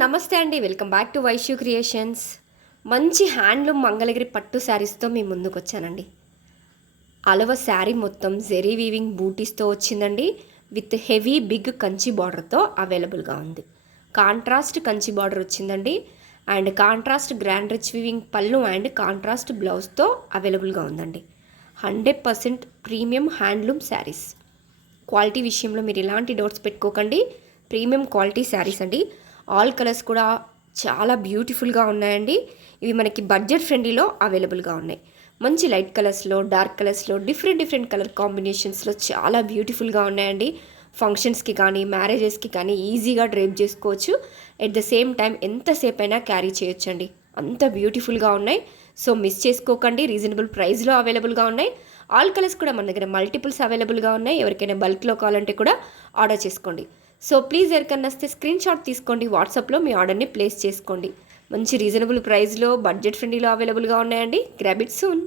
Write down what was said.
నమస్తే అండి. Welcome back to Vaishu creations. మంచి హ్యాండ్లూమ్ మంగళగిరి పట్టు శారీస్తో మీ ముందుకు వచ్చానండి. అలవ శారీ మొత్తం జెరీ వీవింగ్ బూటీస్తో వచ్చిందండి. విత్ హెవీ బిగ్ కంచి బార్డర్తో అవైలబుల్గా ఉంది. కాంట్రాస్ట్ కంచి బార్డర్ వచ్చిందండి. And contrast grand rich weaving పళ్ళు అండ్ కాంట్రాస్ట్ బ్లౌజ్తో అవైలబుల్గా ఉందండి. 100% ప్రీమియం హ్యాండ్లూమ్ శారీస్. క్వాలిటీ విషయంలో మీరు ఎలాంటి డౌట్స్ పెట్టుకోకండి. ప్రీమియం క్వాలిటీ శారీస్ అండి. ఆల్ కలర్స్ కూడా చాలా బ్యూటిఫుల్గా ఉన్నాయండి. ఇవి మనకి బడ్జెట్ ఫ్రెండ్లీలో అవైలబుల్గా ఉన్నాయి. మంచి లైట్ కలర్స్లో, డార్క్ కలర్స్లో, డిఫరెంట్ కలర్ కాంబినేషన్స్లో చాలా బ్యూటిఫుల్గా ఉన్నాయండి. ఫంక్షన్స్కి కానీ మ్యారేజెస్కి కానీ ఈజీగా డ్రైప్ చేసుకోవచ్చు. ఎట్ ద సేమ్ టైం ఎంతసేపు అయినా క్యారీ చేయొచ్చండి. అంత బ్యూటిఫుల్గా ఉన్నాయి. సో మిస్ చేసుకోకండి. రీజనబుల్ ప్రైస్లో అవైలబుల్గా ఉన్నాయి. ఆల్ కలర్స్ కూడా మన దగ్గర మల్టిపుల్స్ అవైలబుల్గా ఉన్నాయి. ఎవరికైనా బల్క్లో కావాలంటే కూడా ఆర్డర్ చేసుకోండి. సో ప్లీజ్ ఎవరికన్నా వస్తే స్క్రీన్ షాట్ తీసుకోండి. వాట్సాప్లో మీ ఆర్డర్ని ప్లేస్ చేసుకోండి. మంచి రీజనబుల్ ప్రైస్లో బడ్జెట్ ఫ్రెండ్లీలో అవైలబుల్గా ఉన్నాయండి. Grab it soon.